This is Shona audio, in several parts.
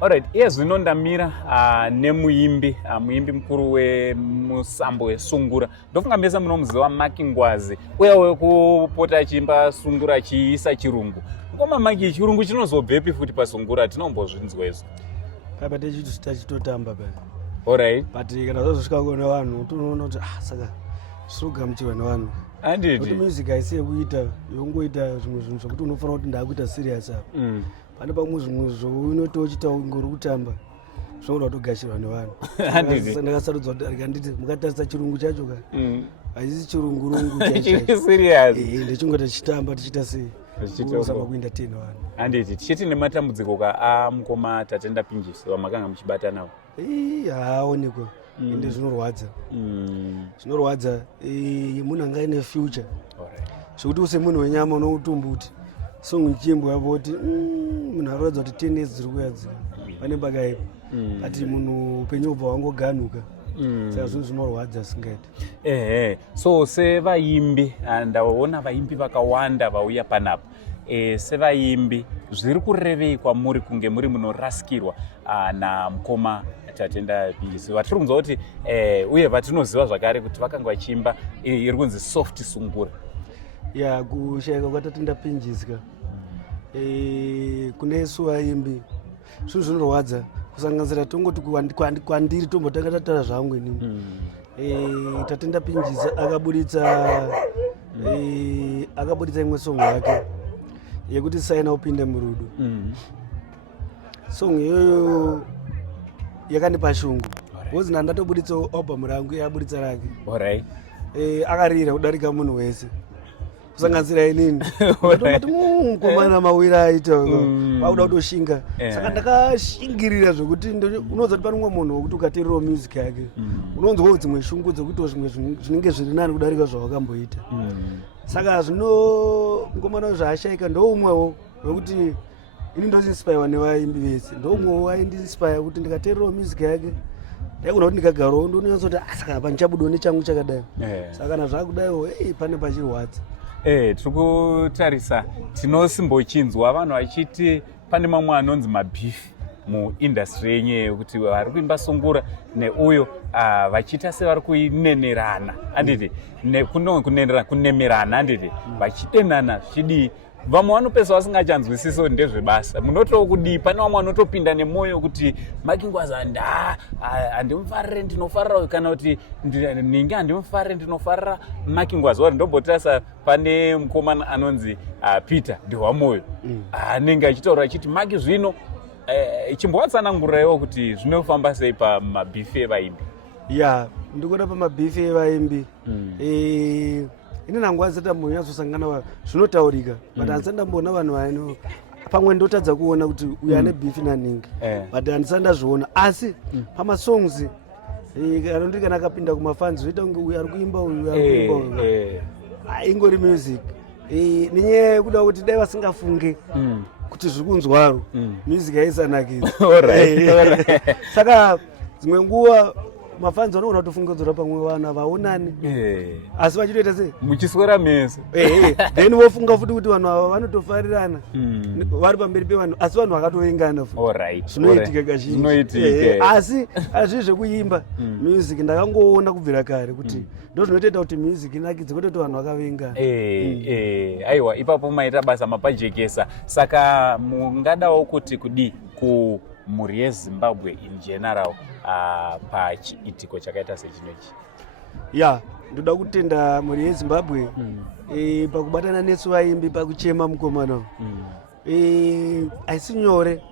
Alright, zvino ndamira nemuimbi muimbi mukuru wemusambo weSungura. Ndofunga mese munomuziva Maki Ngwazi, uyewo kupota achiimba Sungura achiisa chirungu. Ngoma Maki, chirungu chinozobvepi futi paSungura? Tinombozvinzwa izvo. Papa techitu tachitotamba pa. Alright. But kana zvazosvika kuona vanhu tunoona kuti saka zvinogamuchirwa nevanhu. Anditi. Kuti music haisi yekuita yongoita zvimwe zvinhu zvokuti unofanira kuti ndakuita serious apa. Pane pamwe zvimwe zvounotochita ungori kutamba zvonoda kutogashirwa nevanhu. Ndakasarudza kuti ndikanditi mukatarisa chirungu chacho ka haisi chirungurungu chacho serious ndechingoti tichitamba tichita sei tichitamba kuenda 10 vanhu. Handiti tichiti nematambudziko ka mukoma Tatenda Pinjisi vamakanga muchibata nawo haaonekwa ende zvinorwadza zvinorwadza munhu anga ine future zvokuti usemunhu wenyama unoutumbuti song ichimbo yapo kuti munhu aroradza kuti 10 years dziri kuyadzira pane pakaipa ati munhu upenyu ubva wangoganuka saka zvinhu zvinorwadza singaiti. So sevaimbi ndaona vaimbi vakawanda vauya panapa, sevaimbi zviri kurevei kwamuri kunge muri munorasikirwa namukoma Tatenda Pinjisi vatiri kunzwa kuti uye vatinoziva zvakare kuti vakanga vachiimba iri kunzi Soft Sungura. Ya kushayika kwaTatenda Pinjisi ka kune isu vaimbi zvinhu zvinorwadza kusanganisira tongoti kwandiri tombotanga tatara zvangu inini. Tatenda Pinjisi akabuditsa imwe song yake yekuti Saina upinde murudo. Song iyoyo yakandipa shungu because ndatobuditsa album rangu yabuditsa rake. Alright. Akarira kudarika munhu wese kusanganisira inini ndoti mukomana mawira aita pauda kutoshinga saka ndakashingirira zvokuti unoza kuti pane umwe munhu wokuti ukateererawo music yake unonzwawo dzimwe shungu dzekuti zvimwe zvinenge zviri nani kudarika zvawakamboita. Saka zvino mukomana zvaashayika ndoumwewo wekuti ini ndoinspire nevaimbi vese ndoumwewo waindiinspire kuti ndikateererawo music yake ndaigona kuti ndikagarawo ndonyatsoti saka apa ndichabudawo nechangu chakadai. Saka kana zvakudaiwo pane pachirwadza. Tiri kutarisa tinosimbochinzwa vanhu vachiti pane mamwe anonzi mabhifi muindastry yenyewe yekuti vari kuimba Sungura neuyo vachiita sevari kuinenerana handiti kunemerana handiti vachidenana zvichidii. Vamwe vanopesa vasingachanzwisisi ndezvebasa munotowo kudii. Pane vamwe vanotopinda nemwoyo kuti Maki Ngwazi handimufarire ndinofarira kana kuti ninge handimufarire ndinofarira Maki Ngwazi wari ndombotarisa pane mukomana anonzi Peter Ndihwamwoyo anenge achitaura achiti Maki zvino chimbowatsanangurirawo kuti zvinofamba sei pamabhifi evaimbi. Ya ndikuona pamabhifi evaimbi ini nangu azita munyazosangana zvinotaurika but handisandamboona vanhu vaino pamwe ndotadza kuona kuti uyu ane beef naningi but handisandazviona asi pamasongs anondiri kana akapinda kumafans zvoita kunge uyu ari kuimba uyu ari kuimba uyu ingori music nenyaya yekuda kuti dai vasingafunge kuti zviri kunzwaro music haisanakidzi. Saka dzimwe nguva mafans vanoona kutofungidzira pamwe vana vaonani asi vachitoita sei muchiswera mese then vofunga futi kuti vanhu ava vanotofarirana vari pamberi pevanhu asi vanhu vakatoingana zvinoitika kazhinji asi azvii zvekuimba music ndakangoona kubvira kare kuti ndo zvinotoita kuti music inakidze kwete vanhu vakaveingana. Aiwa ipapo maita basa mapajekesa. Saka mungadawo kuti kudii kumhuri yeZimbabwe in general pachiitiko chakaita sechinochi? Ya ndoda kutenda mhuri yeZimbabwe pakubatana nesu vaimbi pakuchema mukomana haisi nyore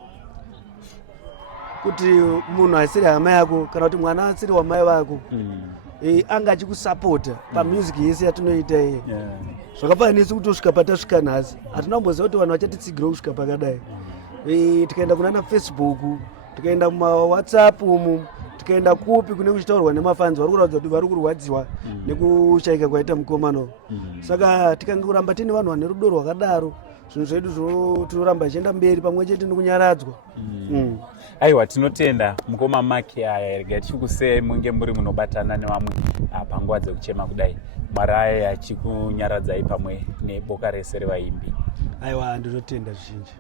kuti munhu asiri hama yako kana kuti mwana asiri wamai vako anga achikusapota pamusic yese yatinoita iyi. Zvakafanana nesu kutosvika patasvika nhasi hatinamboziva kuti vanhu vachatitsigirawo kusvika pakadai. Tikaenda kunana Facebook tikaenda mumawhatsapp tikaenda kupi kune kuchitaurwa nemafans vari kuratidza kuti vari kurwadziwa nekushayika kwaita mukomano. Saka tikange kuramba tine vanhu vane rudo rwakadaro zvinhu zvedu tinoramba ichienda mberi pamwe chete nekunyaradzwa. Aiwa tinotenda mukoma Maki rega tichikusei munge muri munobatana nevamwe panguva dzekuchema kudai. Mwari achikunyaradzai pamwe neboka rese revaimbi. Aiwa ndinotenda zvizhinji.